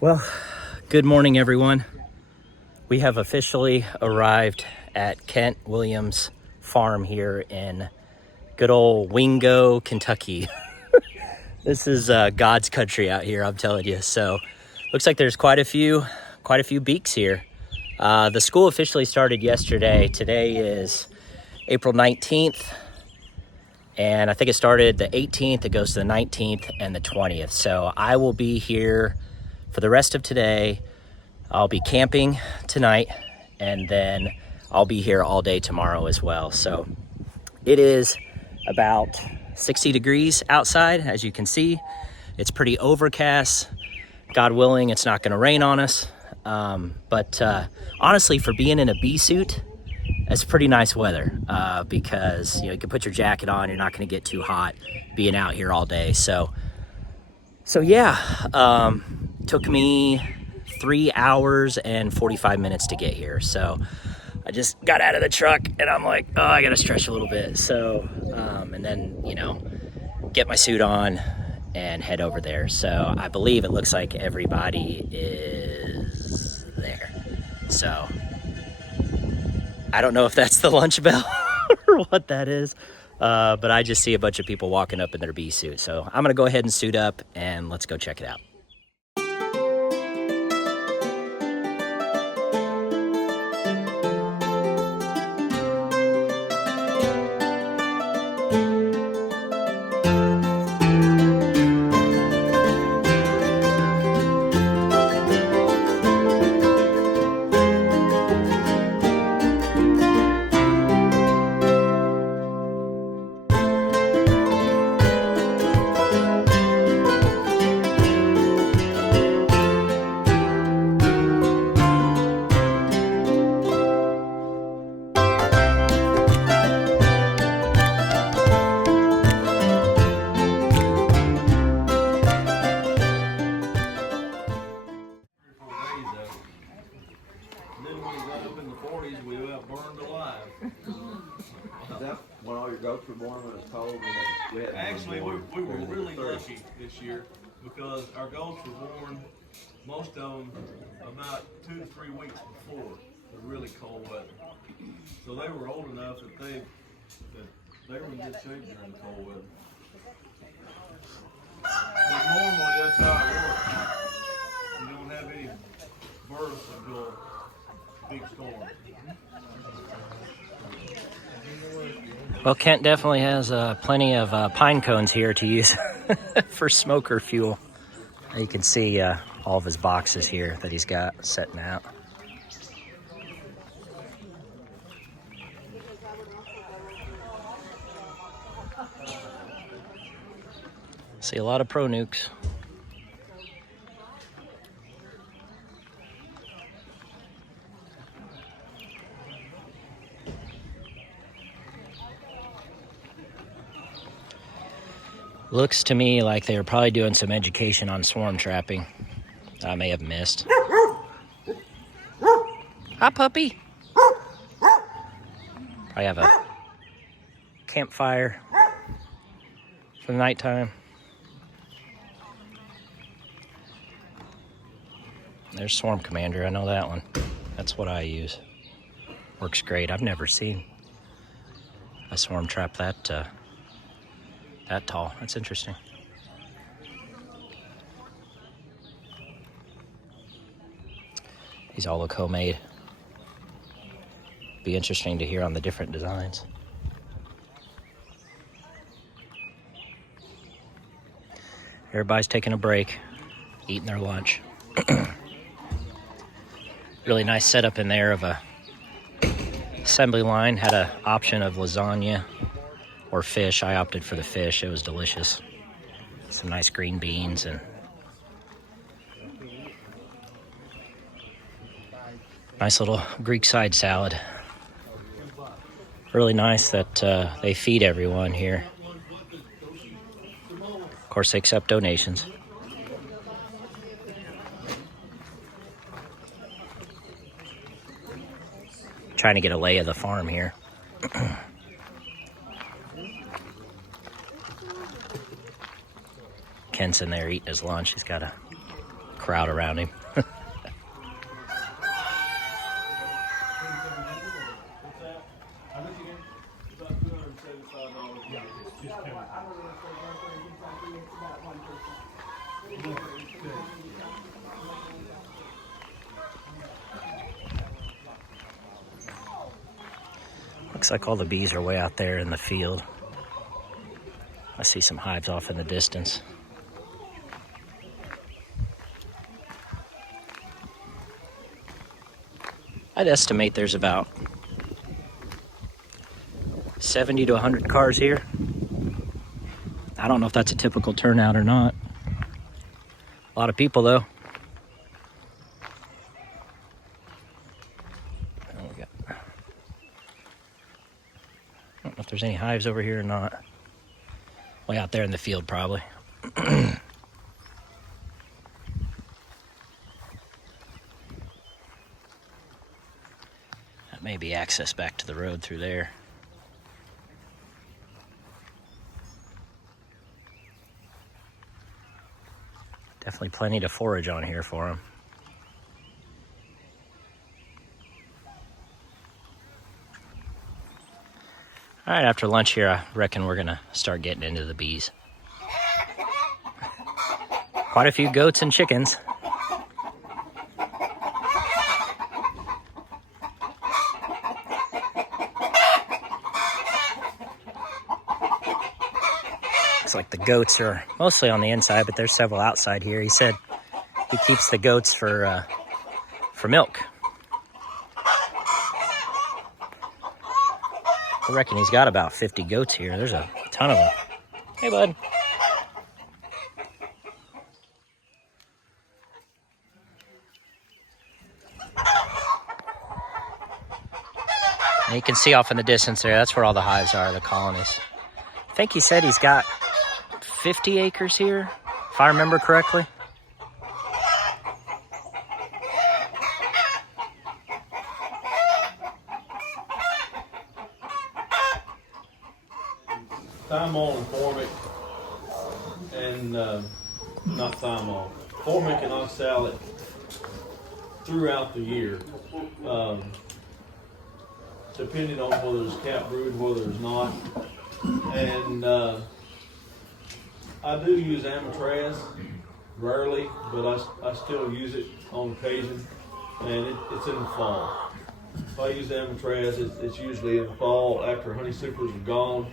Well, good morning, everyone. We have officially arrived at Kent Williams' farm here in good old Wingo, Kentucky. This is God's country out here, I'm telling you. So, looks like there's quite a few beaks here. The school officially started yesterday. Today is April 19th, and I think it started the 18th. It goes to the 19th and the 20th. So I will be here for the rest of today. I'll be camping tonight, and then I'll be here all day tomorrow as well. So it is about 60 degrees outside, as you can see. It's pretty overcast. God willing, it's not going to rain on us. But honestly, for being in a bee suit, it's pretty nice weather because you can put your jacket on. You're not going to get too hot being out here all day. So yeah, took me 3 hours and 45 minutes to get here. So I just got out of the truck and I'm like, oh, I got to stretch a little bit. So, and then, get my suit on and head over there. So I believe it looks like everybody is there. So I don't know if that's the lunch bell or what that is, but I just see a bunch of people walking up in their bee suit. So I'm going to go ahead and suit up and let's go check it out. When all your goats were born when it's cold? Actually, we were really lucky this year because our goats were born, most of them, about 2 to 3 weeks before the really cold weather. So they were old enough that they were in good shape during the cold weather. But normally that's how it works. You don't have any births until big storm. Well, Kent definitely has plenty of pine cones here to use for smoker fuel. You can see all of his boxes here that he's got setting out. See a lot of pro nukes. Looks to me like they were probably doing some education on swarm trapping. I may have missed. Hi, puppy. Probably have a campfire for the nighttime. There's Swarm Commander, I know that one. That's what I use. Works great. I've never seen a swarm trap that tall. That's interesting. These all look homemade. Be interesting to hear on the different designs. Everybody's taking a break, eating their lunch. Really nice setup in there of a assembly line. Had an option of lasagna or fish. I opted for the fish. It was delicious. Some nice green beans and nice little Greek side salad. Really nice that they feed everyone here. Of course, they accept donations. Trying to get a lay of the farm here. Kent's in there eating his lunch. He's got a crowd around him. Looks like all the bees are way out there in the field. I see some hives off in the distance. I'd estimate there's about 70 to 100 cars here. I don't know if that's a typical turnout or not. A lot of people though. I don't know if there's any hives over here or not. Way out there in the field probably. That may be access back to the road through there. Definitely plenty to forage on here for them. All right, after lunch here, I reckon we're gonna start getting into the bees. Quite a few goats and chickens. Looks like the goats are mostly on the inside, but there's several outside here. He said he keeps the goats for milk. I reckon he's got about 50 goats here. There's a ton of them. Hey, bud. And you can see off in the distance there, that's where all the hives are, the colonies. I think he said he's got 50 acres here, if I remember correctly. Thymol and formic, and not thymol, formic and oxalic throughout the year, depending on whether it's cap brood, whether it's not. And I do use amatraz rarely, but I still use it on occasion, and it's in the fall. If I use amatraz, it's usually in the fall after honey supers are gone.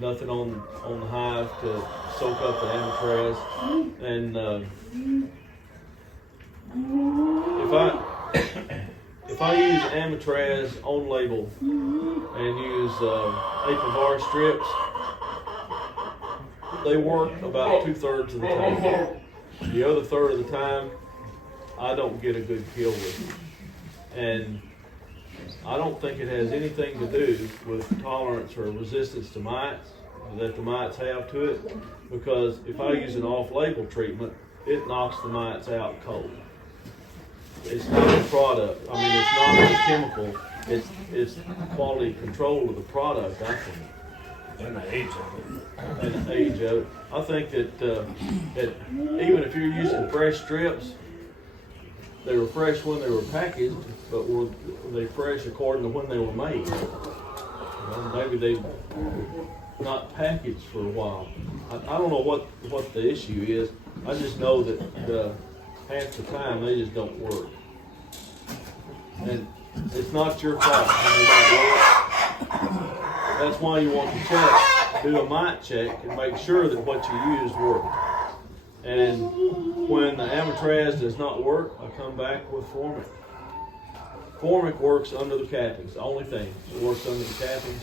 There's nothing on the hive to soak up the amatraz, and if I use amatraz on label and use Apivar strips, they work about 2/3 of the time. The other third of the time, I don't get a good kill with it. And I don't think it has anything to do with tolerance or resistance to mites that the mites have to it, because if I use an off-label treatment, it knocks the mites out cold. It's not the product. I mean, it's not the chemical. It's quality control of the product, I think. And the age of it. And the age of it. I think that even if you're using fresh strips, they were fresh when they were packaged, but were they fresh according to when they were made? Well, maybe they not packaged for a while. I don't know what the issue is. I just know that half the time they just don't work. And it's not your fault when they don't work. That's why you want to check, do a mite check, and make sure that what you use works. And when the amatraz does not work, I come back with formic. Formic works under the cappings, the only thing. It works under the cappings.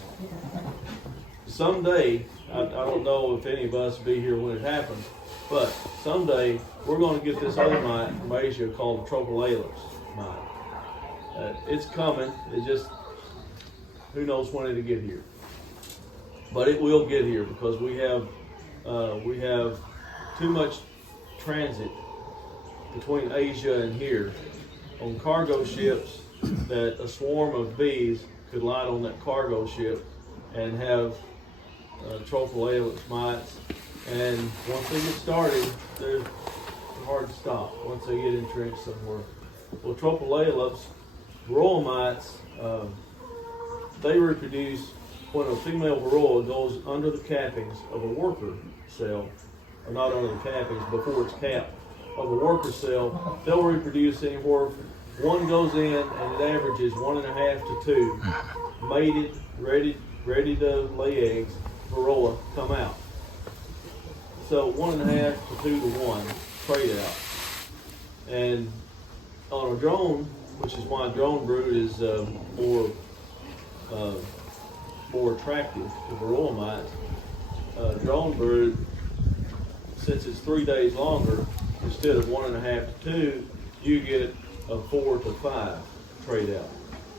Someday, I don't know if any of us will be here when it happens, but someday we're going to get this other mite from Asia called the Tropilalis mite. It's coming. It just, who knows when it'll get here. But it will get here because we have too much transit between Asia and here on cargo ships that a swarm of bees could light on that cargo ship and have Tropilalis mites. And once they get started, are hard to stop once they get entrenched somewhere. Well, tropholeops, varroa mites, they reproduce when a female varroa goes under the cappings of a worker cell, or not under the cappings, before it's capped, of a worker cell. They'll reproduce anywhere from one goes in and it averages 1.5 to 2, mated, ready to lay eggs, varroa come out. So 1.5 to 2 to 1 trade out. And on a drone, which is why drone brood is more attractive to varroa mites. Drone brood, since it's 3 days longer, instead of 1.5 to 2, you get a 4 to 5 trade out.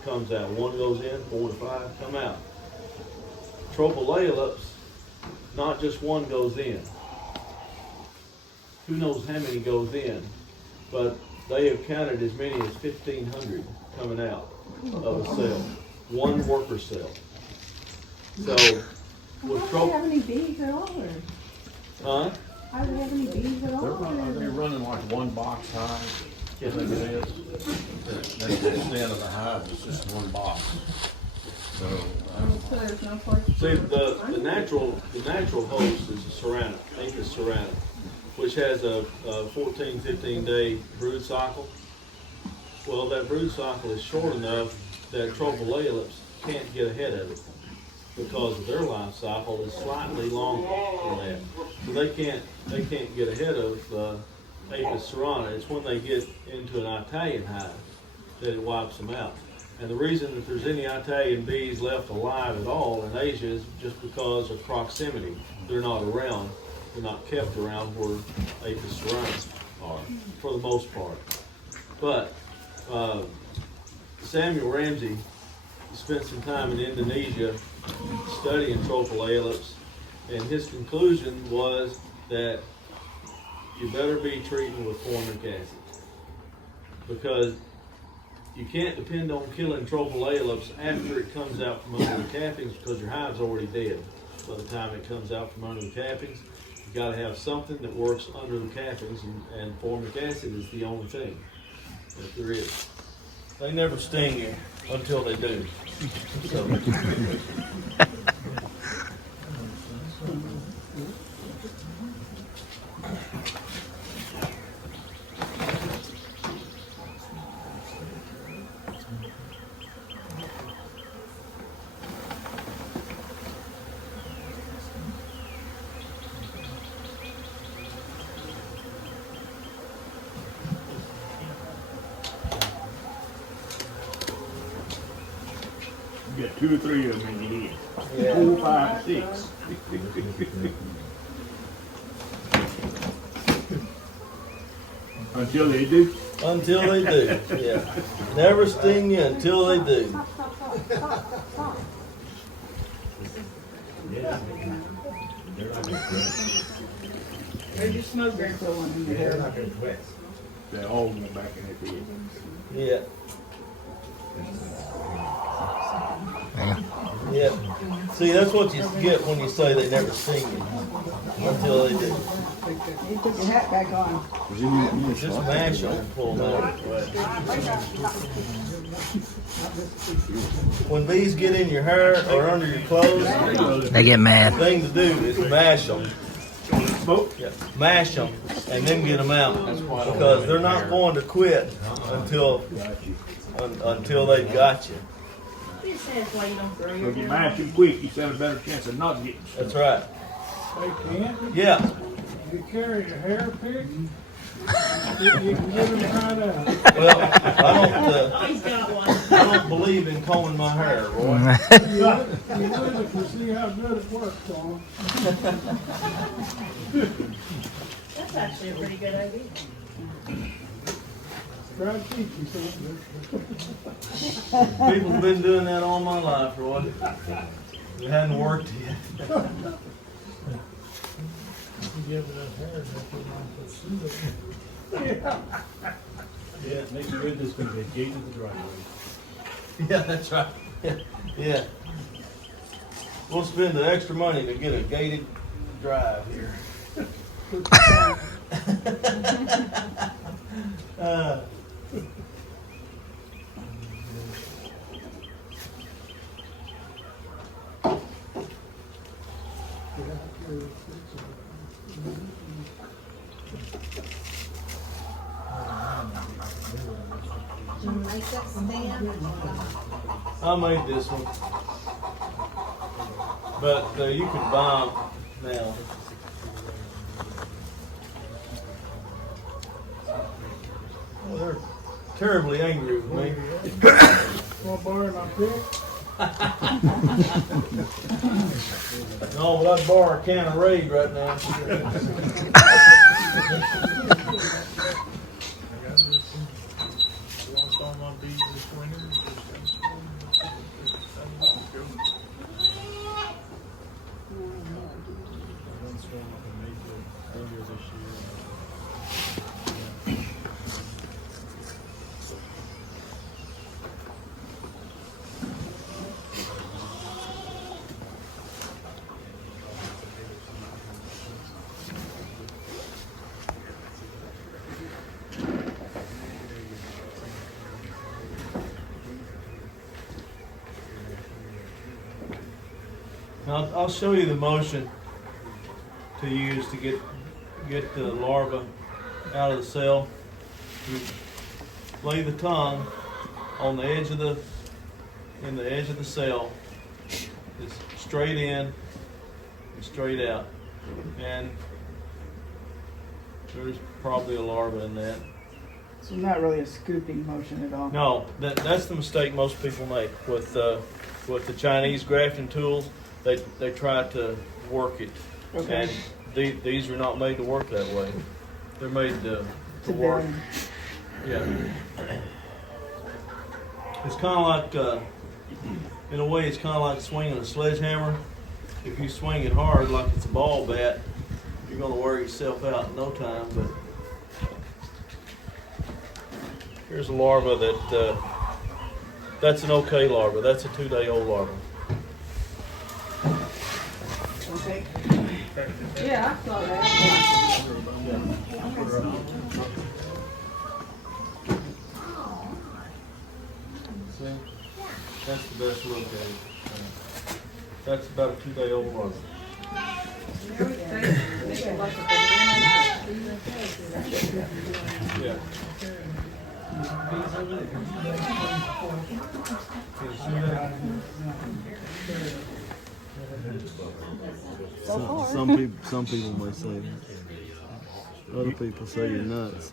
Comes out. One goes in, 4 to 5 come out. Tropholeops, not just one goes in. Who knows how many goes in, but they have counted as many as 1,500 coming out of a cell, one worker cell. So, with How do they have any bees at all? huh? How do they have any bees at all? They're running like one box hive. I think it is. That's the extent of the hive, it's just one box. So, So there's no place to See, the natural host is a cerana, Apis cerana, which has a 14, 15 day brood cycle. Well, that brood cycle is short enough that tropholeops can't get ahead of it because of their life cycle is slightly longer than that. So they can't get ahead of Apis cerana. It's when they get into an Italian hive that it wipes them out. And the reason that there's any Italian bees left alive at all in Asia is just because of proximity. They're not around. They're not kept around where Apis cerana are, for the most part. But Samuel Ramsey spent some time in Indonesia studying tropholeops, and his conclusion was that you better be treating with formic acid, because you can't depend on killing tropholeops after it comes out from under the cappings, because your hive's already dead by the time it comes out from under the cappings. You got to have something that works under the cappings, and formic acid is the only thing that there is. They never sting you until they do. So. you got 2 or 3 of them in your head. Yeah. 4, 5, 6. Until they do. Until they do, yeah. Never sting you until they do. Stop. Yeah. They're not going to quit. There's your smoke grenade going in your hair. They're not going to quit. They're all going back in their head. Yeah. Yeah. See, that's what you get when you say they never sting you until they do. You put your hat back on. Just mash them and pull them out. When bees get in your hair or under your clothes, They get the mad. thing to do is mash them. Yeah, mash them and then get them out, because they're not going to quit until they've got you. You said why you don't grow So your if you hair. mash them quick, you stand a better chance of not getting stung. That's right. They can't. Yeah. You carry a hair pick. You can get them right out. Well, He's got one. I don't believe in combing my hair, Roy. You would if you see how good it works on them. That's actually a pretty good idea. Try to teach you something. People have been doing that all my life, Roy. It hadn't worked yet. You give it a hair, that's what I'm supposed to do. Yeah, make sure this can be gated the driveway. Yeah, that's right. Yeah. We'll spend the extra money to get a gated drive here. Did you make that stand? I made this one, but you can buy them now. Well, they're terribly angry with me. Want to borrow my pick? No, but I'd borrow a can of Raid right now. Lost all my bees this winter. Now, I'll show you the motion to use to get the larva out of the cell. You lay the tongue on the edge of the cell. It's straight in and straight out, and there's probably a larva in that. So not really a scooping motion at all. No, that's the mistake most people make with the Chinese grafting tools. They try to work it, Okay. and these are not made to work that way. They're made to work. bend. Yeah. It's kind of like, in a way, it's kind of like swinging a sledgehammer. If you swing it hard like it's a ball bat, you're going to wear yourself out in no time. But here's a larva that's an okay larva. That's a 2-day-old larva. Okay. Yeah, I saw that. See? That's the best look at it. That's about a 2-day-old larva. Yeah. Can you see that? Some people may say that. Other people say you're nuts.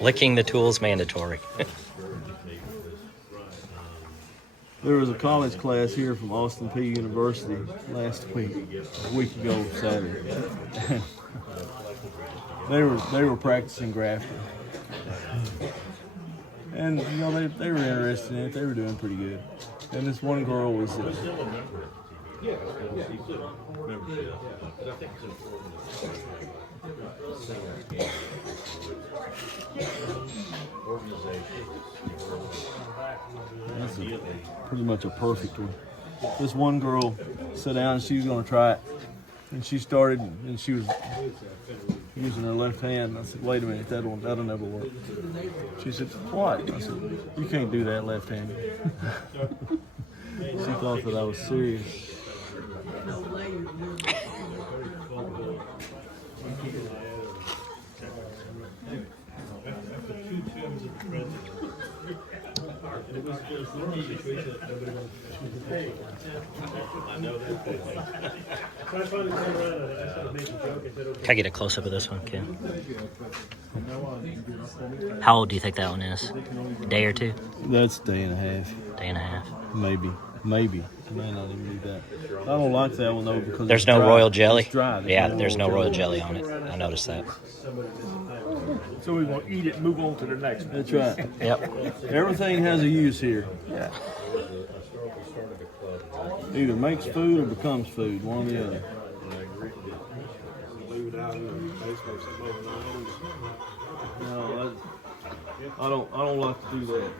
Licking the tool's mandatory. There was a college class here from Austin P University last week, a week ago Saturday. they were practicing grafting. And you know they were interested in it. They were doing pretty good. And this one girl was that's pretty much a perfect one. This one girl sat down and she was going to try it, and she started and she was using her left hand. I said, "Wait a minute, that'll never work." She said, "What?" I said, "You can't do that left-handed." She thought that I was serious. Can I get a close-up of this one, Ken? How old do you think that one is? A day or two? That's a day and a half. Day and a half. Maybe. I may not even need that. I don't like that one though because There's it's no dry. royal jelly? It's dry. Yeah, there's no royal jelly on it. I noticed that. So we're going to eat it and move on to the next one. That's right. Yep. Everything has a use here. Yeah. Either makes food or becomes food, one or the other. Leave it out in the basement, something overnight. No, I don't like to do that.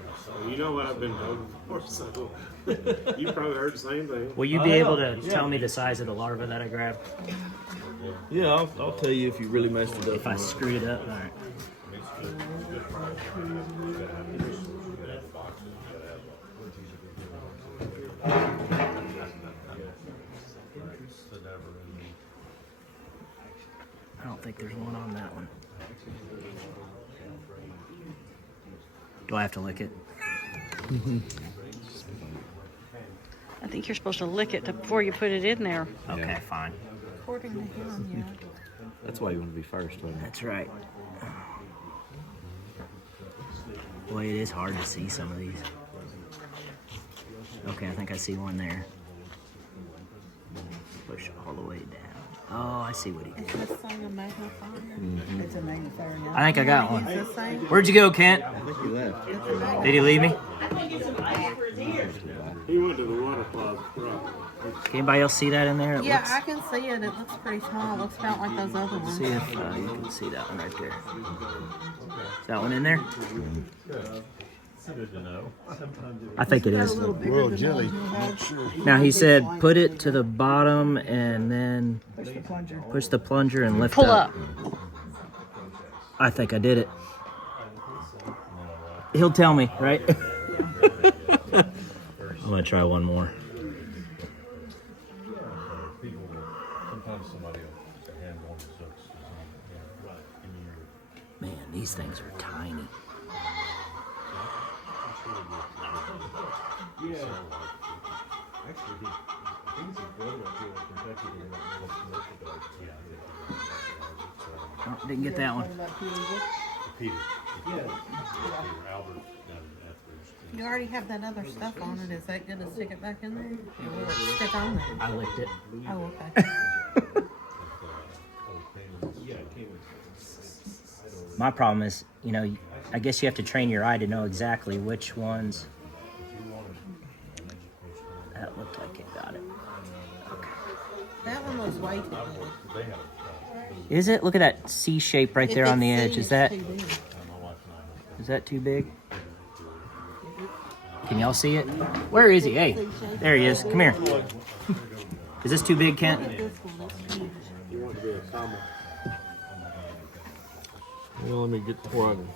You know what I've been told before, so you probably heard the same thing. Will you be able to tell me the size of the larva that I grabbed? Yeah, I'll tell you if you really messed it up. If I screwed it up? All right. I don't think there's one on that one. Do I have to lick it? I think you're supposed to lick it before you put it in there. Okay, fine. According to him, yeah. That's why you want to be first, wasn't it? That's right. Boy, it is hard to see some of these. Okay, I think I see one there. Push all the way down. Oh, I see what he did. Is this thing a magnifier? It's a magnifier now. I think I got one. It's the same. Where'd you go, Kent? I think you left. It's a magnifier. Did he leave me? He went to the water closet, right? Can anybody else see that in there? It Yeah, looks, I can see it. It looks pretty small. It looks about like those other ones. see if you can see that one right there. Is that one in there? I think it is. Royal jelly. Now he said put it to the bottom and then push the plunger and lift Pull up. I think I did it. He'll tell me, right? I'm gonna try one more. Man, these things are tiny. Oh, didn't get that one. You already have that other stuff on it. Is that good to stick it back in there? Or will it stick on there? I licked it. Oh, okay. My problem is, you know, I guess you have to train your eye to know exactly which ones. That looked like it got it. Okay. That one was way too big. Is it? Look at that C shape right there on the edge. Is that too big? Can y'all see it? Where is he? Hey, there he is. Come here. Is this too big, Kent? Well, let me get where I can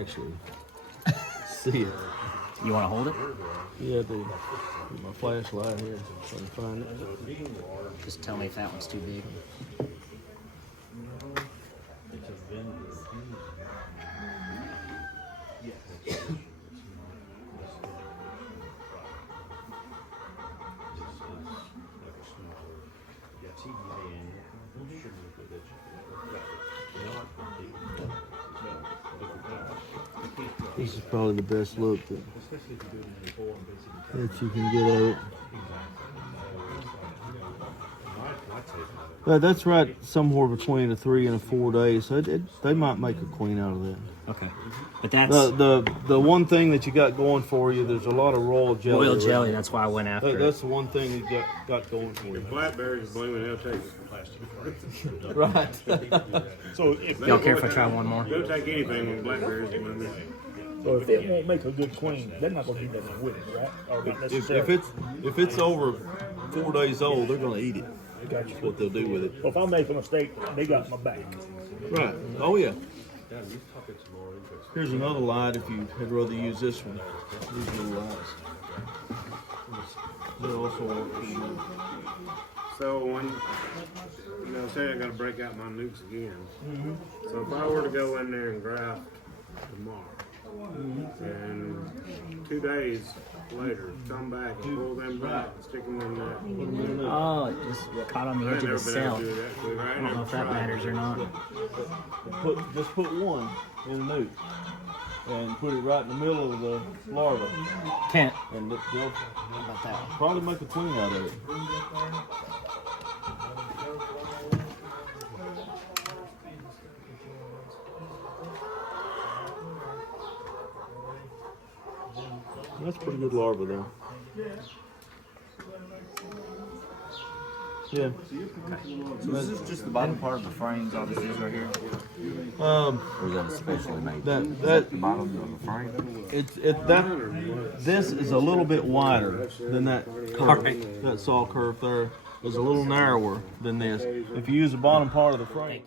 actually see it. You want to hold it? Yeah, do. Get my flashlight here so I can find it. Just tell me if that one's too big. This is probably the best look that you can get at it. That's right, somewhere between a 3 and a 4 days. So they might make a queen out of that. Okay, but that's The one thing that you got going for you. There's a lot of royal jelly. royal jelly. That's why I went after it. That's the one thing you got going for you. Blackberries are blooming, they'll take plastic. Right. So if Y'all care if I try one more? They'll take anything when blackberries are blooming. so if it won't make a good queen, they're not gonna do nothing with it, right? Or not necessarily. If it's over 4 days old, they're gonna eat it. Gotcha. That's what they'll do with it. So if I make a mistake, they got my back. Right. Oh yeah. Here's another light if you had rather use this one. These little lights. They also work pretty good. So when, say I gotta break out my nukes again. So if I were to go in there and graft tomorrow, and 2 days later, come back and pull them back and stick them in there. Oh, it just caught on the edge of the cell. Do that quick. I don't know if that matters or not. Just put one in the nuke and put it right in the middle of the larva, Kent, and they'll how about that one? probably make a queen out of it. That's a pretty good larva though. Yeah. So this is just the bottom part of the frames, all this is right here? Um, Or is that especially made? that The bottom of the frame? this is a little bit wider than that curve. That saw curve there is a little narrower than this. If you use the bottom part of the frame.